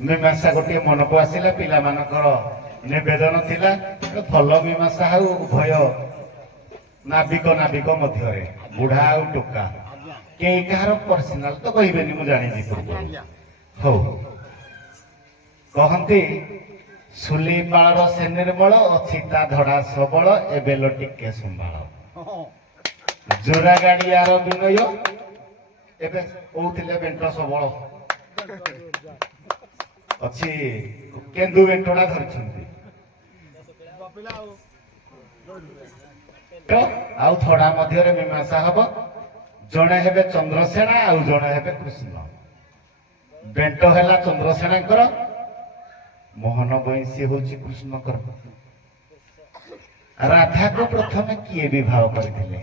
ମୀମାଂସା ଗୋଟିଏ ମନକୁ ଆସିଲା ପିଲାମାନଙ୍କର ନିବେଦନ ଥିଲା ଭଲ ମୀମାଂସା ହେଉ ଉଭୟ ନାବିକ ମଧ୍ୟରେ ବୁଢା ଆଉ ଟୋକା କେହି କାହାର ପର୍ସନାଲ ତ କହିବେନି ମୁଁ ଜାଣିଛି ପୂର୍ବରୁ ହଉ କହନ୍ତି ସୁଲି ପାଳର ସେ ନିର୍ମଳ ଅଛି ତା ଧଡା ସବଳ ଏବେ ଲୋ ଟିକେ ସମ୍ଭାଳ ଜୋରା ଗାଡିଆର ବିନୟ ଏବେ କହୁଥିଲେ ବେଣ୍ଟ ସବଳ ଅଛି କେନ୍ଦୁ ବେଣ୍ଟଟା ଧରିଛନ୍ତି ଆଉ ଥଡା ମଧ୍ୟରେ ମୀମାଂସା ହବ ଜଣେ ହେବେ ଚନ୍ଦ୍ରସେନା ଆଉ ଜଣେ ହେବେ କୃଷ୍ଣ ବେଣ୍ଟ ହେଲା ଚନ୍ଦ୍ରସେନାଙ୍କର ମୋହନ ବଇଁଶୀ ହଉଛି କୃଷ୍ଣଙ୍କର ରାଧାକୁ ପ୍ରଥମେ କିଏ ବିବାହ କରିଥିଲେ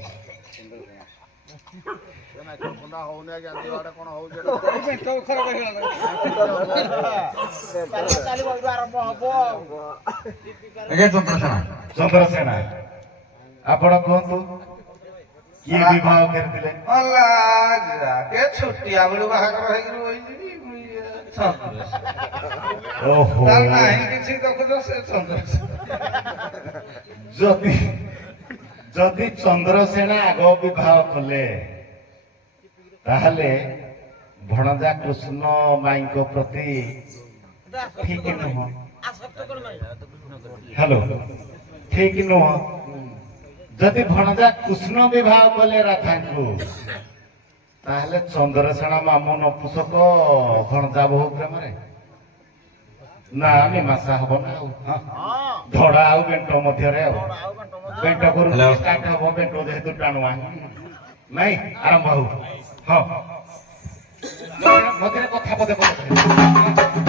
ଚନ୍ଦ୍ରସେନା ଆପଣ କୁହନ୍ତୁ କିଏ ବିବାହ କରିଥିଲେ ଛୋଟିଆ ବେଳୁ ବାହାଘର ହେଇକି ରହିଛି ଓହୋ କିଛି ଦେଖୁଛ ସେ ଯଦି ଚନ୍ଦ୍ରସେନା ଆଗ ବିବାହ କଲେ ତାହେଲେ ଭଣଜା କୃଷ୍ଣ ମାଇଙ୍କ ପ୍ରତି ଠିକ ନୁହଁ ହ୍ୟାଲୋ ଠିକ ନୁହଁ ଯଦି ଭଣଜା କୃଷ୍ଣ ବିବାହ କଲେ ରାଧାଙ୍କୁ ତାହେଲେ ଚନ୍ଦ୍ରସେନା ମାମୁ ନପୁଷକ ଭଣଜା ବହୁ ପ୍ରେମରେ ନା ମୀମାଂସା ହବ ନା ଆଉ ଧଡା ଆଉ ବେଣ୍ଟ ମଧ୍ୟରେ ଆଉ ବେଣ୍ଟ କରୁ ଷ୍ଟାର୍ଟ ହବ ବେଣ୍ଟ ଯେହେତୁ ଟାଣୁଆ ନାଇଁ ଆରମ୍ଭ ହଉ ହଁ ମଧ୍ୟରେ କଥା ପଦେ ପଦେ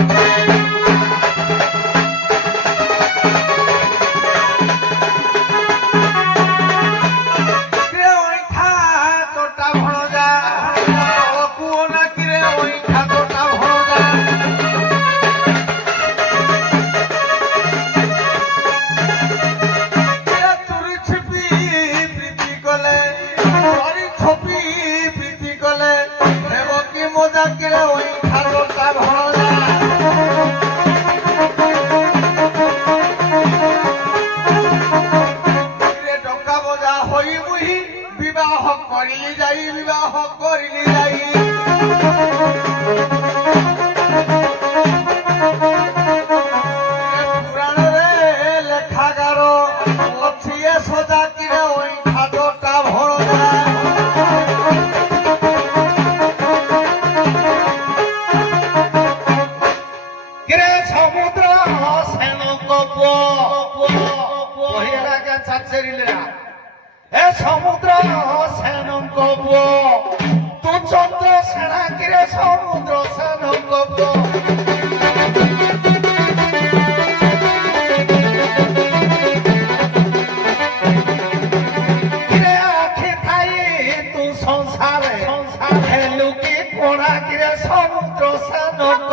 সমুদ্র সেনঙ্ক তু চন্দ্র সেনা কিরে সমুদ্র সেনঙ্ক কিরে আখি থাই তু সংসারে হেলু কি পোড়া কিরে সমুদ্র সেনঙ্ক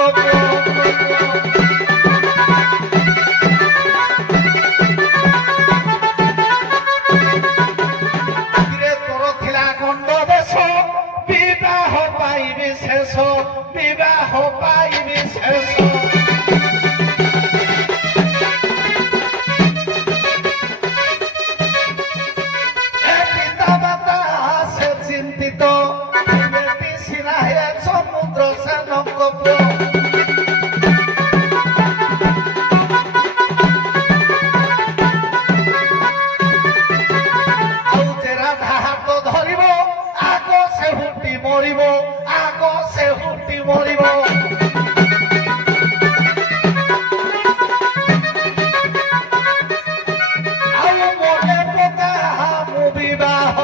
বিবাহ পাইবি শেষ পিতা মাতা সে চিন্তিত বেটি সিনা হে সমুদ্র সেনঙ্ক ଆଉ ଯେ ରାଧା ହାତ ଧରିବ ଆଗ ସେ ହୁଟି ମରିବ ଆଗ ସେ ହୁଟି ମରିବ ଆଉ ମନେ ପକା ମୁଁ ବିବାହ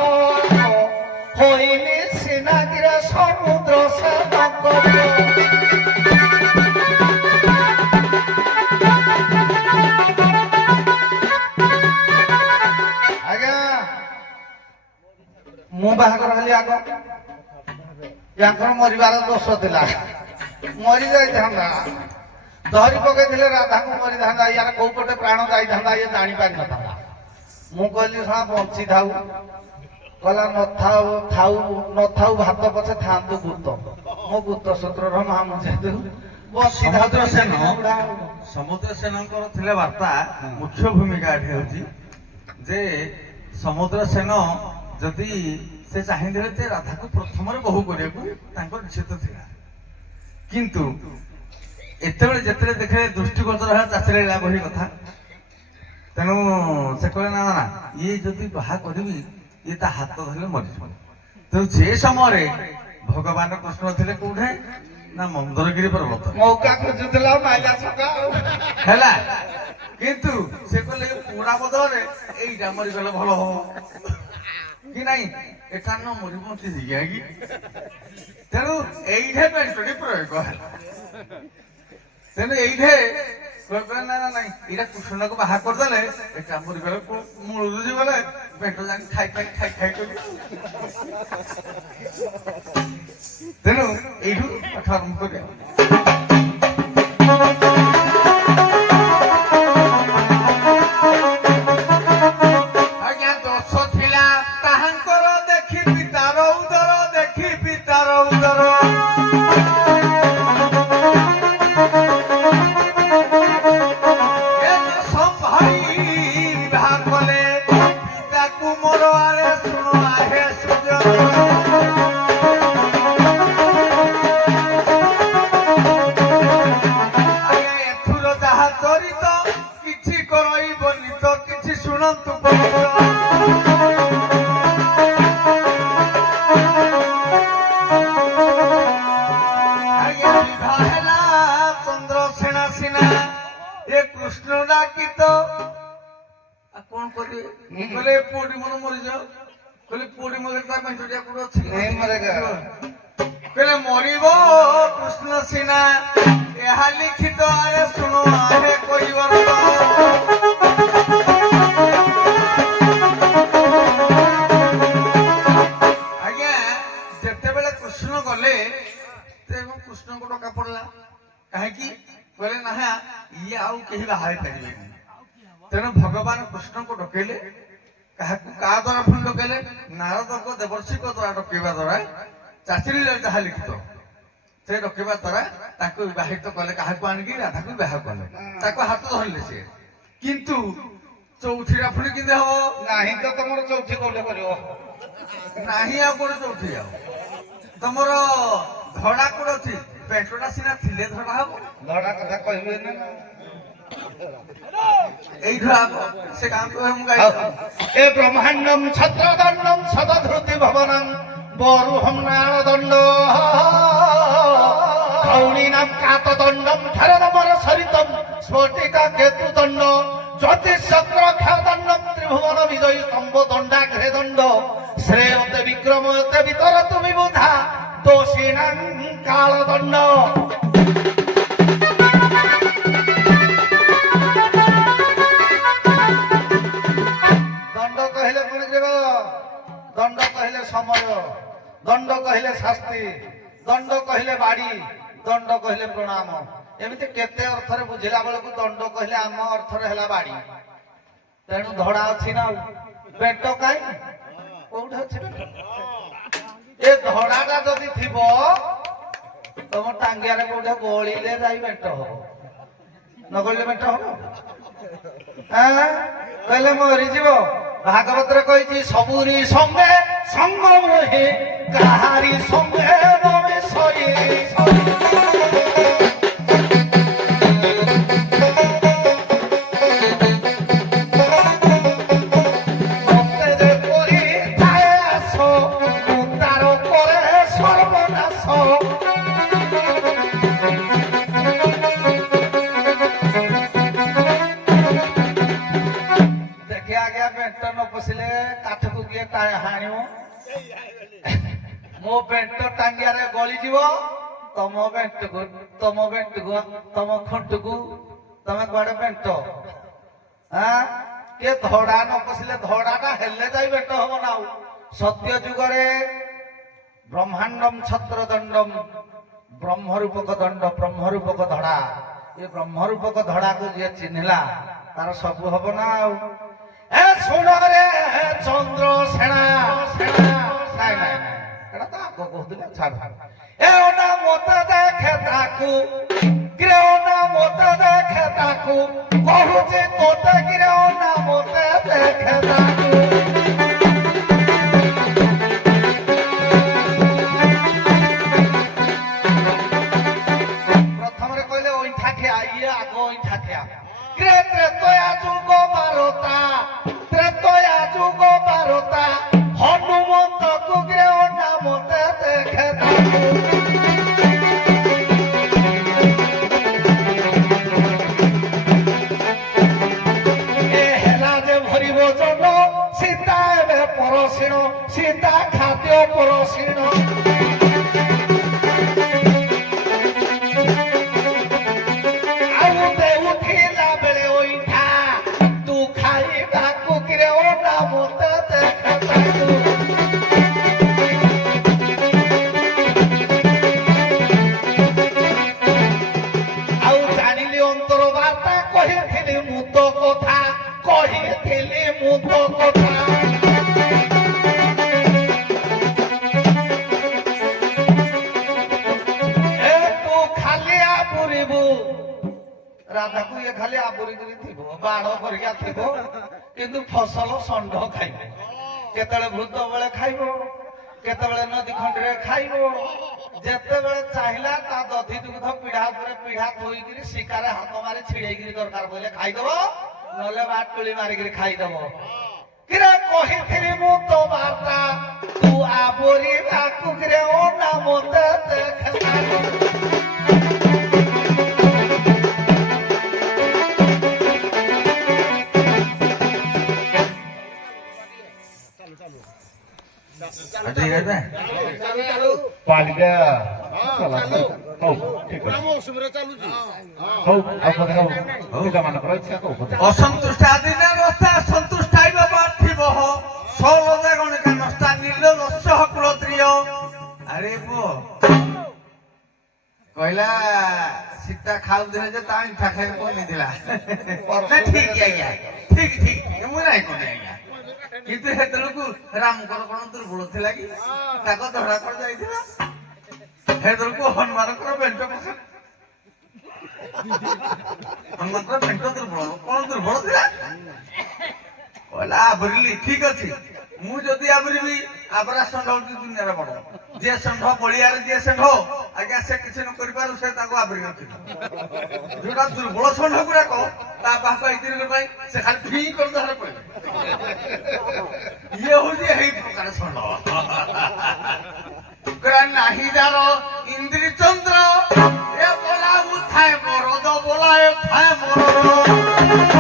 ହୋଇନି ସିନାଗିରେ ସମୁଦ୍ର ସେନଙ୍କ ଆଜ୍ଞା ମୁଁ ବାହାଘର ହେଲି ଆଗ ୟାଙ୍କର ମରିବାର ଦୋଷ ଥିଲା ମରି ଯାଇଥାନ୍ତା ଧରି ପକେଇଥିଲେ ରାଧାକୁ ମରିଥାନ୍ତା ୟାର କୋଉ ପଟେ ପ୍ରାଣ ଯାଇଥାନ୍ତା ଇଏ ଜାଣିପାରିନଥାନ୍ତା ମୁଁ କହିଲି ଶଳା ବଞ୍ଚିଥାଉ କହିଲା ନଥାଉ ଭାତ ପଛେ ଥାଆନ୍ତୁ ଭୂତ ମୋ ଭୂତ ସୂତ୍ରର ମାମୁଁ ଯେହେତୁ ସମୁଦ୍ର ସେନଙ୍କର ଥିଲେ ବାର୍ତ୍ତା ମୁଖ୍ୟ ଭୂମିକା ଏଠି ହେଉଛି ଯେ ସମୁଦ୍ର ସେନ ଯଦି ସେ ଚାହିଁଥିଲେ ଯେ ରାଧାକୁ ପ୍ରଥମରେ ବୋହୂ କରିବାକୁ ତାଙ୍କର ନିଶ୍ଚିତ ଥିଲା, କିନ୍ତୁ ଯେତେବେଳେ ଦେଖିଲେ ଦୃଷ୍ଟିଗୋଚର ହେଲା ଚାଚିଲା ବହି କଥା, ତେଣୁ ସେ କହିଲେ ନା ନା ଇଏ ଯଦି ବାହା କରିବି ଇଏ ତା ହାତ ଧରିଲେ ମରିଯିବ। ତେଣୁ ସେ ସମୟରେ ଭଗବାନ କୃଷ୍ଣ ଥିଲେ କୋଉଠେ ନା ମନ୍ଦରଗିରି ପର୍ବତ ମୌକା ଖୋଜୁଥିଲା ମାଇଲା ଛକା ହେଲା, କିନ୍ତୁ ସେ କହିଲେ ପୁରା ବଦଳରେ ଏଇଟା ମରିଗଲେ ଭଲ ହବ କି ନାଇଁ, ଏଟା ନ ମରି ବଞ୍ଚି ଯିବା କି। ତେଣୁ ଏଇଠେ ପେଣ୍ଟଟି ପ୍ରୟୋଗ ହେଲା। ତେଣୁ ଏଇଠେ ନା ନାଇଁ ଏଇଟା କୃଷ୍ଣକୁ ବାହା କରିଦେଲେ ଏଟା ମରିଗଲେ ମୂଳରୁ ଯିବଲେ ପେଣ୍ଟ ଜାଣି ଖାଇ କରି। ତେଣୁ ଏଇଠୁ ପାଠ ଆରମ୍ଭ କରିବା। ଆଜ୍ଞା ଦୋଷ ଥିଲା ତାହାଙ୍କର ଦେଖି ପିତାର ଉଦର, ଦେଖି ପିତାର ଉଦର। କୃଷ୍ଣ ଡାକିତ କଣ କରିବେ କହିଲେ ପୁଅଟି ମୋର ମରିଯାଉ, କହିଲେ ପୁଅଟି ମରିଲେ ତା ମେଣ୍ଟଟିଆ କୋଉଠି ଅଛି, କହିଲେ ମରିବ କୃଷ୍ଣ ସିନା ଏହା ଲିଖିତ ଆରେ ଶୁଣ ଆହେ କହିବାର। ଆଜ୍ଞା ଯେତେବେଳେ କୃଷ୍ଣ ଗଲେ କୃଷ୍ଣଙ୍କୁ ଡକା ପଡିଲା, କାହିଁକି କହିଲେ ନା ଇଏ ଆଉ କେହି ବାହା ହେଇପାରିବେନି। ତେଣୁ ଭଗବାନ କୃଷ୍ଣଙ୍କୁ ଡକେଇଲେ, କାହାକୁ କାହା ଦ୍ୱାରା ପୁଣି ଡକେଇଲେ, ନାରଦଙ୍କ ଦେବର୍ଷିଙ୍କ ଦ୍ୱାରା ଡକେଇବା ଦ୍ୱାରା ଚାଚିଲେ ଯାହା ଲିଖିତ ସେ ଡକେଇବା ଦ୍ୱାରା ତାକୁ ବିବାହିତ କଲେ, କାହାକୁ ଆଣିକି ରାଧାକୁ ବିବାହ କଲେ, ତାକୁ ହାତ ଧରିଲେ ସିଏ। କିନ୍ତୁ ଚୌଥିଟା ପୁଣି କେମିତି ହବ? ନାହିଁ ତ ତମର ଚୌଥି କୋଉଠି କରିବ? ନାହିଁ ଆଉ କୋଉଠି ଚୌଥି? ଆଉ ତମର ଧଡା କୋଉଠି ଅଛି? ପେଟଟା ସିନା ଥିଲେ ଧଡା ହବ, ଧଡା କଥା କହିବେ ନା। এইঠু সে গান তো हम गाई এ ব্রহ্মাণ্ডম ছত্রদণ্ডম সদধৃতি ভবনম বরুহম নারদণ্ড খৌণীনাম কাতদণ্ডম ধরণমর সরিতম স্ফটিকা কেতুদণ্ড জ্যোতিষচক্র খেদণ্ডম ত্রিভুবন বিজয়ী স্তম্ভ দণ্ডাঘ্রে দণ্ড শ্রেয়তে বিক্রমতে বিতরত বিবুধা দোষিণাং কালদণ্ড। দণ্ড কহিলে সময়, দণ্ড কহিলে শাস্তি, দণ্ড কহিলে বাড়ি, দণ্ড কহিলে প্রণাম। এমিতি কেতে অর্থরে বুঝিলা বেলକୁ দণ্ড কহিলে ଆମ ଅର୍ଥରେ ହେଲା ବାଡି। ତେଣୁ ଧଡା ଅଛି ନା ପେଟ କାଇଁ କୋଉଠି ଅଛି? ଏ ଧଡାଟା ଯଦି ଥିବ ତମ ଟାଙ୍ଗିଆରେ କୋଉଠି ଗଳିଲେ ଯାଇ ପେଟ ହବ, ନ ଗଳିଲେ ପେଟ ହବ? କହିଲେ ମରିଯିବ। ଭାଗବତରେ କହିଛି ସବୁରି ସଙ୍ଗେ ସଙ୍ଗ ନୁହେଁ, କାହାରି ସଙ୍ଗେ ନବେ ସଇ। ମତେ ଯେପରି ଥାଏ ଆସ, ମୁଁ ତାର କରେ ସର୍ବନାଶ। ପଶିଲେ କାଠକୁ କିଏ ହାଣିବ? ମୋ ବେଣ୍ଟ ଟାଙ୍ଗିଆରେ ଗଳିଯିବ, ତମ ବେଣ୍ଟକୁ ତମ ଖୁଣ୍ଟକୁ ତମେ କୁଆଡେ ବେଣ୍ଟ? କିଏ ଧଡା ନ ପଶିଲେ ଧଡାଟା ହେଲେ ଯାଇ ବେଣ୍ଟ ହବ ନା। ଆଉ ସତ୍ୟ ଯୁଗରେ ବ୍ରହ୍ମାଣ୍ଡମ ଛତ୍ରଦଣ୍ଡମ ବ୍ରହ୍ମରୂପକ ଦଣ୍ଡ, ବ୍ରହ୍ମରୂପକ ଧଡା। ଏ ବ୍ରହ୍ମରୂପକ ଧଡାକୁ ଯିଏ ଚିହ୍ନିଲା ତାର ସବୁ ହବ ନା। ଆଉ ଏ ଶୁଣରେ ଚନ୍ଦ୍ର ସେଣା, ନାଇଁ ନାଇଁ ନାଇଁ, ଏଟା ତ କହୁଥିଲେ ଛାଡ଼ ଏ ନା ମତେ ଦେଖେ ତାକୁ କିରେ ନା ମତେ ଦେଖେ ତାକୁ କହୁଛି ତୋତେ କିରେ ନା ମତେ ଦେଖେ ତାକୁ ପ୍ରଥମରେ କହିଲେ ଅଇଁଠା ଖିଆ ଇଏ ଆଗ ଅଇଁଠା ଖିଆ କିରେ ତ୍ରେତୟା ଯୁଗ ବାରତା ତ୍ରେତୟା ଯୁଗ ବାରତା ହନୁମନ୍ତକୁ କିରେ ନା ମତେ ଦେଖେ ତାକୁ ସୀତା ଏବେ ପରସିଣ ସୀତା ଖାଦ୍ୟ ପରସିଣ ଆଉ ଦେଉଥିଲା ବେଳେ ଅଇଁଠା ତୁ ଖାଇବାକୁ କିରେ ଓ ନା ମତେ ଦେଖେ ତାକୁ ଆଉ ଜାଣିଲି ଅନ୍ତର ବାର୍ତ୍ତା କହିଥିଲି ମୁଁ ତ କଥା କହିଥିଲି ମୁଁ ତ କଥା ତୁ ଖାଲି ଆବୁରିବୁ ରାଧାକୁ ଇଏ ଖାଲି ଆବୁରିକିରି ଥିବ ବାଣ କରିକା ଥିବ କିନ୍ତୁ ଫସଲ ଷଣ୍ଢ ଖାଇବ କେତେବେଳେ ଭୂତ ବେଳେ ଖାଇବ କେତେବେଳେ ନଦୀ ଖଣ୍ଡିରେ ଖାଇବ ଯେତେବେଳେ ଚାହିଁଲା ତା ଦଧି ଦୁଗ୍ଧ ପିଢା ଉପରେ ପିଢା ଥୋଇକିରି ଶିକାରେ ହାତ ମାରି ଛିଡେଇକିରି ଦରକାର ପଇଲେ ଖାଇଦବ ନହେଲେ ବାଟୁଳି ମାରିକିରି ଖାଇଦବ କିରେ କହିଥିଲି ମୁଁ ତ ବାର୍ତ୍ତା ତୁ ଆବୋରିବାକୁ କିରେ ଓ ନା ମତେ ଦେଖେ ପାଲିଟା ହଉ ଠିକ ଅଛି ହଉ ଆଉ କଥା ହଉ ପିଲାମାନଙ୍କର ଇଚ୍ଛା କହୁ କଥା অসন্তুষ্ট আদিনা অবস্থা সন্তুষ্ট আইব পার্থিব সৌলতা গণিকা নষ্টা নীল রস্য কুলত্রিয় আরে বো কইলা সীতা খাও দিনে যে তা ইচ্ছা খাই কোনি দিলা না ঠিক আইয়া ঠিক ঠিক মু নাই কোনি আইয়া কিন্তু হেতলকু রামকর কোন দুর্বল থিলা কি তাকে ধরা করে যাইছিলা হেতলকু হনুমানকর বেন্ট পছন্দ হনুমানকর বেন্ট দুর্বল কোন দুর্বল থিলা ওলা আবরিলি ঠিক আছে মু যদি আবরিবি আবরা ষণ্ঢ হচ্ছে দুনিয়ার বড় যে ষণ্ঢ বলিয়ারে যে ষণ্ঢ আজ্ঞা সে কিছু ন করি পারু সে তাকে আবরি রখি যেটা দুর্বল ষণ্ঢ গুড়াক তা বাপ আইতির পাই সে খালি ফি করে ধরে পড়ে ইয়ে হচ্ছে এই প্রকার ষণ্ঢ নাহি যার ইন্দ্রি চন্দ্র এ বলা উঠায় মরদ বলায় উঠায় মরদ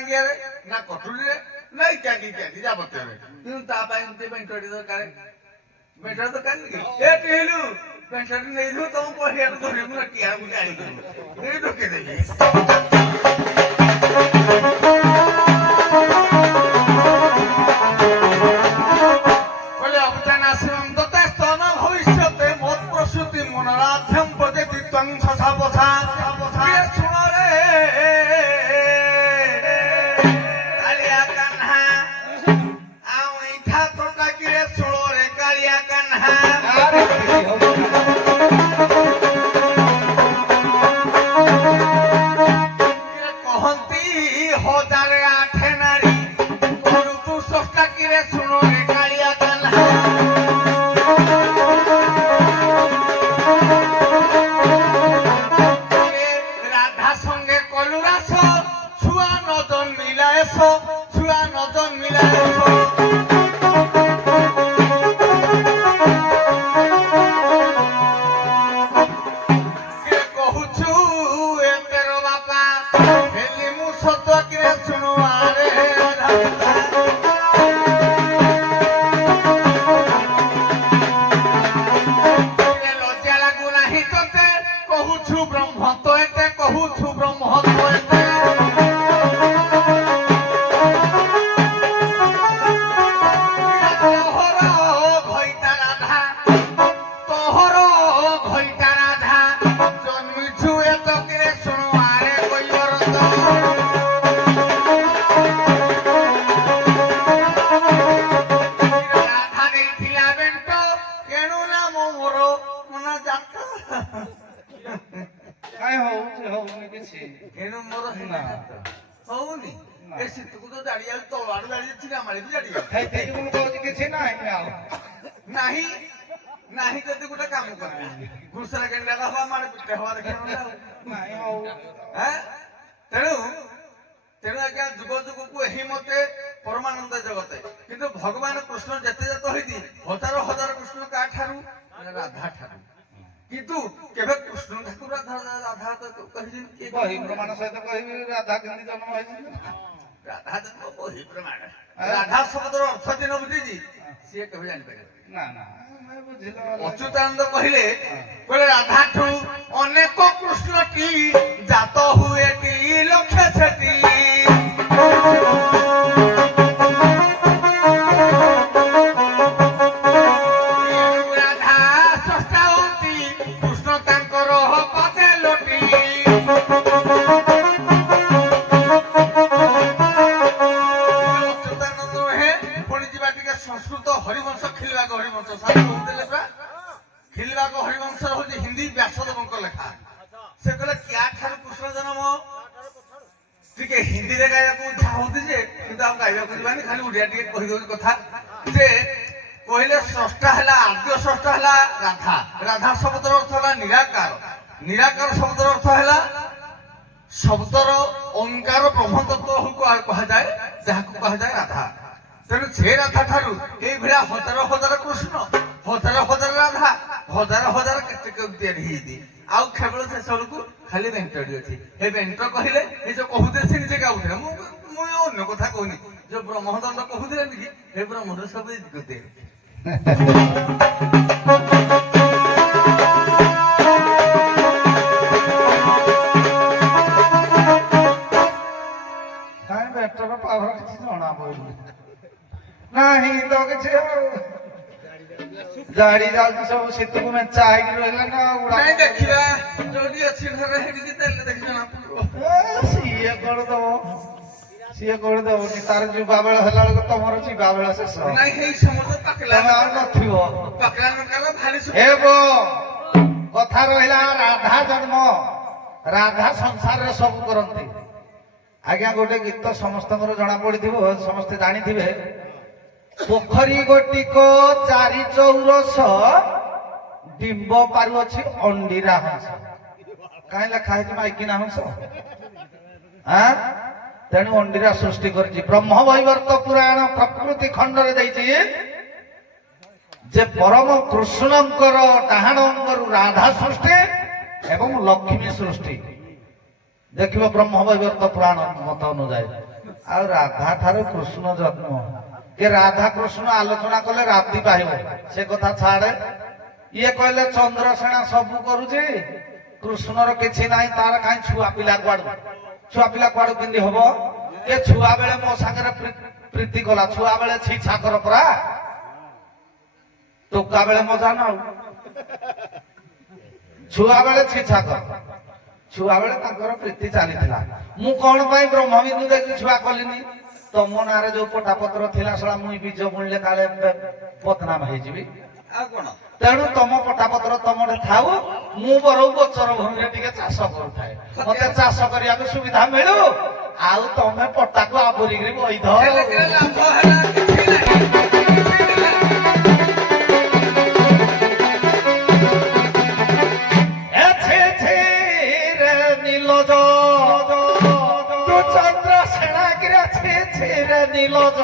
ଟାଙ୍ଗିଆରେ ନା କଟୁରୀରେ ନା ଇତ୍ୟାଦି ଯାବତୀୟରେ କିନ୍ତୁ ତା ପାଇଁ ଗୋଟେ ବେଣ୍ଟଟି ଦରକାର ବେଣ୍ଟ ଦରକାର ଏ ଟିଲୁ ବେଣ୍ଟଟି ନେଇଯିବ ତମ ପଢିଆକୁ ଧରିବୁ ନା ଟିଆକୁ ଜାଣିଦେବୁ ଏଇ ଢୋକେଇଦେବି বলে অবদানাশ্রম দতে স্তন ভবিষ্যতে মত প্রসূতি মনোরাধ্যম প্রজেতি ত্বং ছসা বসা প্রিয় শুনো রে কালিয়া কান্হা আউ ইঠা তোটা কিরে শুনো রে কালিয়া কান্হা কহন্তি হজারে আঠে নারী করু তু সস্তা কিরে শুনো রে কালিয়া কান্হা রাধা সঙ্গে কলুরাস ছুয়া নজন মিলায়েছ ছুয়া নজন মিলায়েছ কহুছু এতের বাপা হেলি মু সত কিরে শুনো আরে লজ্জা লাগু নাহি তোতে কহুছু ব্রহ্ম তো এতে কহুছু ব্রহ্ম তো এতে তোহর ঘইতা রাধা তোহর ঘইতা রাধা জন্মিছু এত কিরে শুনো আরে কইবর তো রাধা নেইথিলা বেন্ট কেণু নাম মোর মনা যাত্রা କାଇଁ ହଉଛି ହଉନି କିଛି কেণু মোর না। হউনি না। এ শীতକୁ তো দাঁড়িয়ে তল আড়ু দাঁড়িয়ে ছিলা মারি দাঁড়িয়ে ସେଇଥିପାଇଁ ମୁଁ କହୁଛି କିଛି ନାହିଁ ଆଉ ନାହିଁ ନାହିଁ ଯଦି ଗୋଟେ କାମ କରିବେ ଘୁଷରା କେଣ୍ଡା ହବା ମାରେ ପିଠା ହବା ଦେଖିବ ନାହିଁ ହଉ ତେଣୁ ତେଣୁ ଆଜ୍ଞା ଯୁଗ ଯୁଗକୁ ଏହି ମତେ ପରମାନନ୍ଦ ଜଗତେ କିନ୍ତୁ ଭଗବାନ କୃଷ୍ଣ ଯେତେ ଯେତେ ହୋଇଛି ହଜାର ହଜାର କୃଷ୍ଣ କାଠାରୁ ରାଧା ଠାରୁ କିନ୍ତୁ କେବେ କୃଷ୍ଣ ଠାକୁର ରାଧା କହିଛନ୍ତି କିଏ ବହି ପ୍ରମାଣ ସହିତ କହିବି ରାଧା କେମିତି ଜନ୍ମ ହେଇଛି ରାଧା ଜନ୍ମ ବହି ପ୍ରମାଣ ରାଧା ଶବ୍ଦର ଅର୍ଥ ଦିନ ବୁଝିଛି ସିଏ କେବେ ଜାଣିପାରିବ ନା ନା ଆମେ ବୁଝିଲ ଅଚ୍ୟୁତାନନ୍ଦ କହିଲେ କହିଲେ ରାଧାଠୁ ଅନେକ କୃଷ୍ଣଟି ଜାତ ହୁଏଟି ଲକ୍ଷ ସେଟି ରାଧା ସ୍ରଷ୍ଟା ହୁଅନ୍ତି କୃଷ୍ଣ ତାଙ୍କର ପାଦେ ଲୋଟି ଅଚ୍ୟୁତାନନ୍ଦ ନୁହେଁ ପୁଣି ଯିବା ଟିକେ ସଂସ୍କୃତ ହରିବଂଶ ଖିଲିବାକୁ ହରିବଂଶ ସାର୍ କହୁଥିଲେ ପରା ଖିଲିବାକୁ ହରିବଂଶ ହଉଛି ହିନ୍ଦୀ ବ୍ୟାସଦେବଙ୍କ ଲେଖା ସେ କହିଲେ କ୍ୟା ଠାରୁ କୃଷ୍ଣ ଜନ୍ମ ଟିକେ ହିନ୍ଦୀରେ ଗାଇବାକୁ ଇଚ୍ଛା ହଉଛି ଯେ କିନ୍ତୁ ଆଉ ଗାଇବାକୁ ଯିବାନି ଖାଲି ଓଡ଼ିଆ ଟିକେ କହିଦଉଛି କଥା ଯେ କହିଲେ ସ୍ରଷ୍ଟା ହେଲା ଆଦ୍ୟ ସ୍ରଷ୍ଟା ହେଲା ରାଧା ରାଧା ଶବ୍ଦର ଅର୍ଥ ହେଲା ନିରାକାର ନିରାକାର ଶବ୍ଦର ଅର୍ଥ ହେଲା ଶବ୍ଦର ଓଙ୍କାର ବ୍ରହ୍ମତତ୍ତ୍ୱ କୁହାଯାଏ ଯାହାକୁ କୁହାଯାଏ ରାଧା ତେଣୁ ସେ ରାଧା ଠାରୁ ଏଇଭଳିଆ ହଜାର ହଜାର କୃଷ୍ଣ ହଜାର ହଜାର ରାଧା ହଜାର ହଜାର କେତେ ତିଆରି ହେଇଛି ଆଉ କେବଳ ଶେଷକୁ ଖାଲି ବେଣ୍ଟଟି ଅଛି ଏ ବେଣ୍ଟ କହିଲେ ଏ ଯୋଉ କହୁଥିଲେ ସେ ନିଜେ ଗାଉଥିଲେ ମୁଁ ଅନ୍ୟ କଥା କହୁନି ଯୋଉ ବ୍ରହ୍ମଦଣ୍ଡ କହୁଥିଲେ କି ଏ ବ୍ରହ୍ମଦଣ୍ଡ ସବୁ ଦିଗତେ କାଇଁ ବେଟର ପାୱାର କିଛି ଜଣା ପଡୁନି ନାହିଁ ତ କିଛି ଆଉ ଜାଡି ଯାଉଛି ସବୁ ଶୀତକୁ ମେଞ୍ଚା ହେଇକି ରହିଲା ନା ନାଇଁ ଦେଖିବା ଯୋଉଠି ଅଛି ଘରେ ହେଇକି ଦେଲେ ଦେଖି ଜଣା ପଡିବ ସିଏ କରିଦବ ସିଏ କରିଦବନି ତାର ଯିବା ବେଳ ହେଲା ବେଳକୁ ତମର ଯିବା ବେଳ ଶେଷ ନାଇଁ ହେଇ ସମସ୍ତ ପାକଲା ତମେ ଆଉ ନଥିବ ପାକଲା ନକାଲ ଭାରି ଏ କଥା ରହିଲା ରାଧା ଜନ୍ମ ରାଧା ସଂସାରରେ ସବୁ କରନ୍ତି ଆଜ୍ଞା ଗୋଟେ ଗୀତ ସମସ୍ତଙ୍କର ଜଣା ପଡିଥିବ ସମସ୍ତେ ଜାଣିଥିବେ ପୋଖରୀ ଗୋଟିକ ଚାରି ଚୌରସ ଡିମ୍ବ ପାରୁଅଛି ଅଣ୍ଡିରା ହଂସ କାହିଁ ଲେଖା ହେଇଛି ମାଇକିନା ହଂସ ତେଣୁ ଅଣ୍ଡିରା ସୃଷ୍ଟି କରିଛି ବ୍ରହ୍ମ ବୈବର୍ତ ପୁରାଣ ପ୍ରକୃତି ଖଣ୍ଡରେ ଦେଇଛି ଯେ ପରମ କୃଷ୍ଣଙ୍କର ଡାହାଣ ଅଙ୍ଗରୁ ରାଧା ସୃଷ୍ଟି ଏବଂ ଲକ୍ଷ୍ମୀ ସୃଷ୍ଟି ଦେଖିବ ବ୍ରହ୍ମ ବୈବର୍ତ ପୁରାଣ ମତ ଅନୁଯାୟୀ ଆଉ ରାଧା ଠାରୁ କୃଷ୍ଣ ଜନ୍ମ କି ରାଧା କୃଷ୍ଣ ଆଲୋଚନା କଲେ ରାତି ପାଇବ ସେ କଥା ଛାଡେ। ଇଏ କହିଲେ ଚନ୍ଦ୍ରସେନା ସବୁ କରୁଛି କୃଷ୍ଣର କିଛି ନାହିଁ, ତାର କାହିଁ ଛୁଆ ପିଲା କୁଆଡୁ କେମିତି ହବ? ଏ ଛୁଆ ବେଳେ ମୋ ସାଙ୍ଗରେ ପ୍ରୀତି କଲା, ଛୁଆ ବେଳେ ଛି ଛାକର ପରା, ଟୋକା ବେଳେ ମଜା ନା। ଛୁଆ ବେଳେ ଛି ଛାକର, ଛୁଆ ବେଳେ ତାଙ୍କର ପ୍ରୀତି ଚାଲିଥିଲା। ମୁଁ କଣ ପାଇଁ ବ୍ରହ୍ମବିନ୍ଦୁ ଦେଖି ଛୁଆ କଲିନି? ତମ ନାଁରେ ଯୋଉ ପଟାପତ୍ର ଥିଲା ଶଳା ମୁଇଁ ବୀଜ ବୁଣିଲେ କାଳେ ବଦନାମ ହେଇଯିବି। ଆଉ କଣ? ତେଣୁ ତମ ପଟାପତ୍ର ତମରେ ଥାଉ, ମୁଁ ବରଂ ଗୋଚର ଭୂମିରେ ଟିକେ ଚାଷ କରୁଥାଏ, ମତେ ଚାଷ କରିବାକୁ ସୁବିଧା ମିଳୁ, ଆଉ ତମେ ପଟାକୁ ଆବୁରିକିରି ବଇଧ। ହେଲେ କେତେ ଲାଭ ହେଲା? କିଛି ନାହିଁ। ଚନ୍ଦ୍ରସେନା କିରେ ଛି ଛି ରେ নীলজ।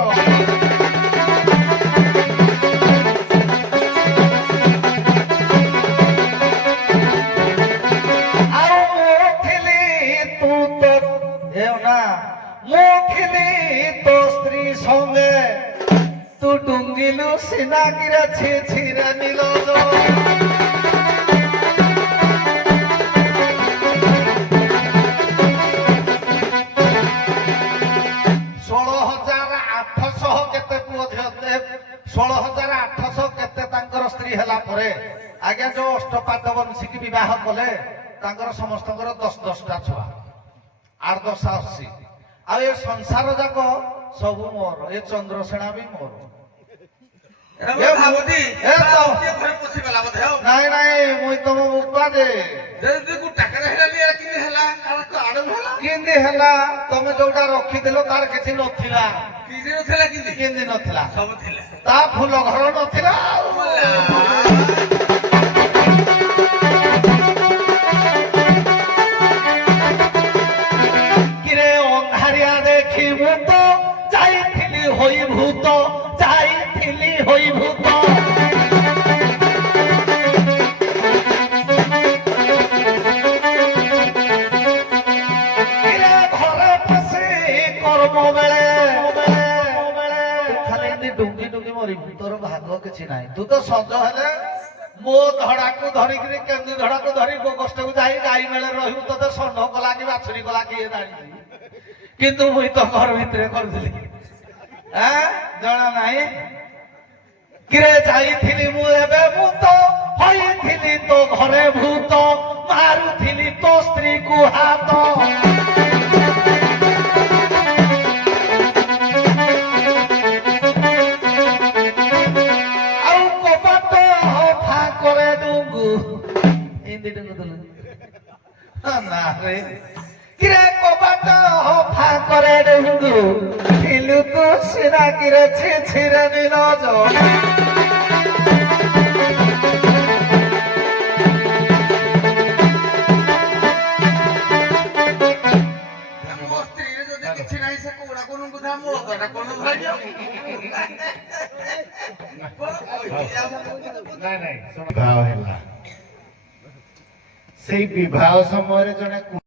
সঙ্গে তু ডুঙ্গিলু সিনা কিরে ছি ছি রে নীলজ। 16,800 କେତେ ପୁଅ ଝିଅ, 16,800 କେତେ ତାଙ୍କର ସ୍ତ୍ରୀ ହେଲା ପରେ ଆଜ୍ଞା ଯୋଉ ଅଷ୍ଟପାଦ ବଂଶୀକି ବିବାହ କଲେ ତାଙ୍କର ସମସ୍ତଙ୍କର 10-10ଟା ଛୁଆ, 8-10-80। ଆଉ ଏ ସଂସାର ଯାକ ସବୁ ମୋର, ଏ ଚନ୍ଦ୍ରସେନା ବି ମୋର। ନାଇଁ ନାଇଁ ମୁଇଁ ତମ ବୁପା ଯେ କେମିତି ହେଲା? ତମେ ଯୋଉଟା ରଖିଥିଲ ତାର କିଛି ନଥିଲା, କେମିତି ନଥିଲା? ସବୁ ଥିଲା। ତା ଫୁଲ ଘର ନଥିଲା। କିରେ ଅନ୍ଧାରିଆ ଦେଖିବୁ ତ ଯାଇଥିଲି ହୋଇ ଭୂତ, ଯାଇଥିଲି ହୋଇ ଭୂତ। ଘରେ ପଶି କର୍ମ ବେଳେ ଖାଲି ଏମିତି ଡୁଙ୍ଗି ଡୁଙ୍ଗି ମରିବୁ, ତୋର ଭାଗ କିଛି ନାହିଁ। ତୁ ତ ସଜ ହେଲେ ମୋ ଧଡାକୁ ଧରିକିରି କେନ୍ଦୁ ଧଡାକୁ ଧରି ଗୋଷ୍ଠକୁ ଯାଇ ଗାଈ ମେଳେ ରହିବୁ, ତୋତେ ଷଣ୍ଢ କଲା କି ବାଛୁରୀ କଲା କିଏ ଜାଣିଛି? କିନ୍ତୁ ମୁଇଁ ତ ଘର ଭିତରେ କରୁଥିଲି, ଜଣା ନାହିଁ। କିରେ ଯାଇଥିଲି ମୁଁ ଏବେ ଭୂତ, ହୋଇଥିଲି ତୋ ଘରେ ଭୂତ, ମାରୁଥିଲି ତୋ ସ୍ତ୍ରୀକୁ ହାତ। ଆଉ କବାଟ ଫାଙ୍କରେ ଡୁଙ୍ଗୁ ଏମିତି ଡୁଙ୍ଗୁଥିଲୁ ନା ରେ। କିରେ କବାଟ ଫାଙ୍କରେ ଡୁଙ୍ଗୁ ଥିଲୁ ତୁ ସିନା କିରେ ଛି ଛି ରେ নীলজ। କିଛି ନାହିଁ, ସେ କୋଉଡା କୋଉ ବୁଧା ମୋ କଥା କୋଉ ଭାଇ। ନାଇଁ ନାଇଁ ବିବାହ ହେଲା, ସେଇ ବିବାହ ସମୟରେ ଜଣେ